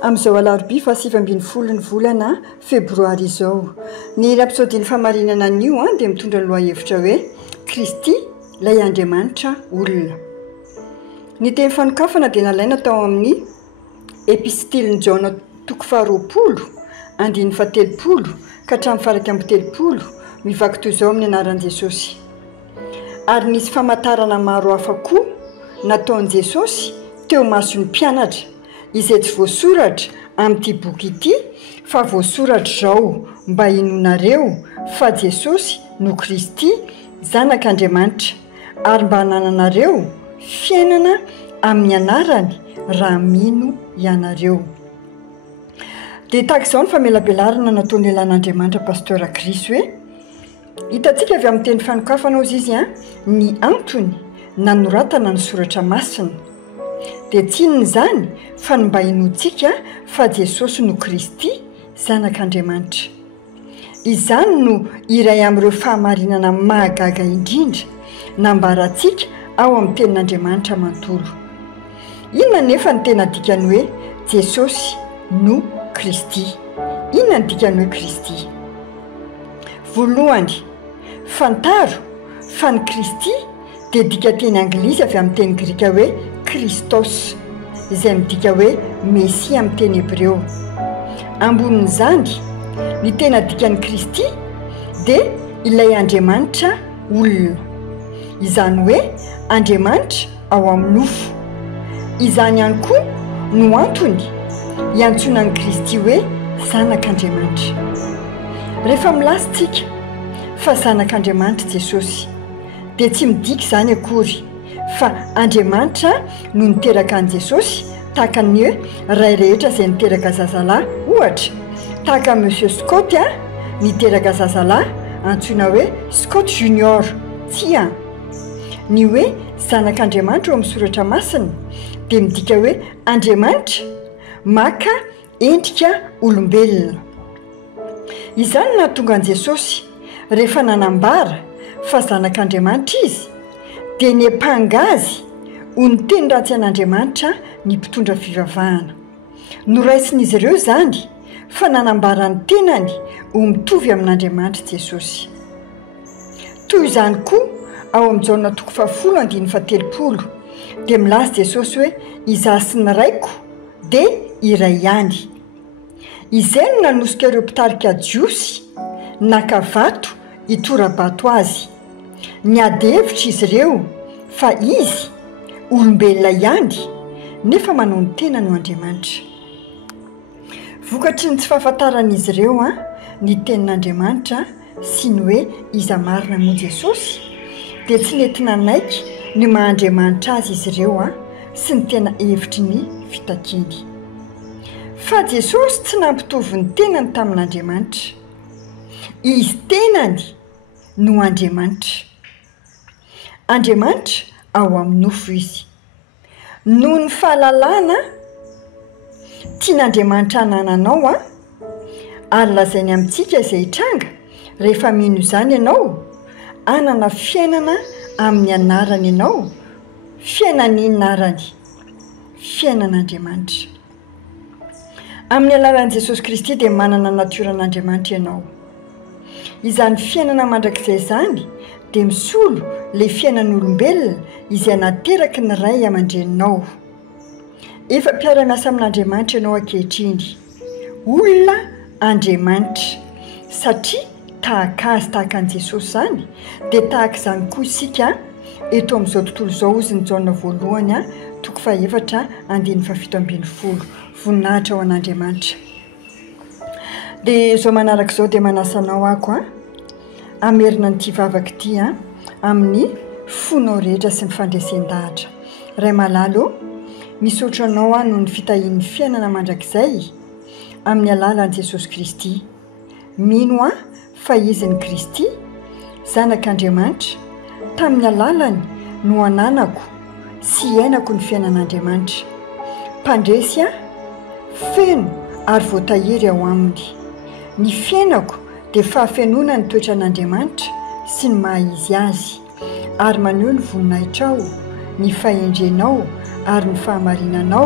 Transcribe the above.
Amin'izao alarobia fa 7 ny volana febroary izao. Ny rapsodiny famarinana an'io dia mitondra ny lohahevitra hoe Kristy ilay Andriamanitra olona. Ny teny fanokafana dia nalaina tao amin'ny epistiliny Jaona 2:20 andiny 30 ka hatramin'ny faraka amby 30 mivaky toy izao amin'ny anaran'i Jesosy. Ary nisy famantarana maro hafa koa nataon'i Jesosy teo mason'ny mpianatra izay tsy voasoratra amin'ity boky ity fa voasoratra izao mba hinonareo fa Jesosy no Kristy zanak'Andriamanitra ary mba hananareo fiainana amin'ny anarany raha mino ianareo. Dia tahaka izao ny famelabelarana nataon'ny lelan'Andriamanitra pasteur Krisy hoe hitantsika avy amin'ny teny fanokafana ozy izy ny antony nanoratana ny soratra masina dia tsy inona izany fa ny mba hinoantsika fa Jesosy no Kristy zanak'Andriamanitra. Izany no iray amin'ireo fahamarinana mahagaga indrindra nambarantsika ao amin'ny tenin'Andriamanitra manontolo. Inona nefa ny tena dikany hoe Jesosy no Kristy? Inona ny dikany hoe Kristy? Voalohany, fantaro fa ny Kristy dia dika teny anglisy avy amin'ny teny grika hoe Kristos, izay midika hoe Mesia amin'ny teny hebreo. Ambonin'izany, ny tena dikan'ny Kristy dia ilay Andriamanitra olona. Izany hoe Andriamanitra ao amin'ny nofo. Izany ihany koa no antony iantsonan'ny Kristy hoe zanak'Andriamanitra. Rehefa milasitsika fa zanak'Andriamanitra Jesosy dia tsy midika izany akory fa Andriamanitra no niteraka an'i Jesosy tahaka ny hoe ray rehetra izay niteraka zazalahy, ohatra tahaka Monsieur Scott niteraka zazalahy antsoina hoe Scott Junior. Tsia ny hoe zanak'Andriamanitra eo amin'ny soratra masina dia midika hoe Andriamanitra maka endrika olombelona. Izany nahatonga an'i Jesosy rehefa nanambara fa zanak'Andriamanitra izy dia nepangazy ho ny teny ratsy an'Andriamanitra ny mpitondra fivavahana. Noraisin'izy ireo izany fa nanambara ny tenany ho mitovy amin'Andriamanitra Jesosy. Toy izany koa ao amin'ny Jaona 2:10 dia milaza Jesosy hoe izaho sy ny raiko dia iray ihany. Izay no nanosika ireo mpitarika jiosy naka vato hitora-bato azy. Niady hevitra izy ireo fa izy olombelona ihany nefa manao ny tena no Andriamanitra. Vokatry ny tsy fahafantaran'izy ireo ny tenin'Andriamanitra sy ny hoe iza marina moa Jesosy dia tsy nety nanaiky ny maha-Andriamanitra azy izy ireo sy ny tena hevitry ny fitakiny. Fa Jesosy tsy nampitovy ny tenany tamin'Andriamanitra. Izy tenany no Andriamanitra. Andriamanitra ao amin'ny nofo izy. Noho ny fahalalana tian'Andriamanitra hanananao ary lazainy amintsika izay hitranga rehefa mino izany ianao hanana fiainana amin'ny anarany ianao. Fiainany anarany, fiainan'Andriamanitra. Amin'ny alalan'i Jesosy Kristy dia manana natioran'Andriamanitra ianao. Izany fiainana mandrakizay izany dia misolo ilay fiainan'olombelona izay nateraky ny ray aman-dreninao. Efa mpiara-miasa amin'Andriamanitra ianao ankehitriny. Olona Andriamanitra satria tahaka azy tahaka an'i Jesosy izany dia tahaka izany koa isika eto amin'izao tontolo izao ozy ny Jaona 1:2-7 voninahitra ao an'Andriamanitra. Dia izao manaraka izao dia manasanao ako amerina nyity vavaka ity amin'ny fonao rehetra sy ny fandresen-dahatra. Ray malalo misaotra anao noho ny fitahian'ny fiainana mandrakizay amin'ny alalan'i Jesosy Kristy. Mino fa izy ny Kristy zanak'Andriamanitra tamin'ny alalany no ananako sy iainako ny fiainan'Andriamanitra. Mpandresy feno ary voatahiry ao aminy. Ny fiainako dia fahafenona ny toetran'Andriamanitra sy ny maha-izy azy ary maneho ny voninahitrao, ny fahendrenao ary ny fahamarinanao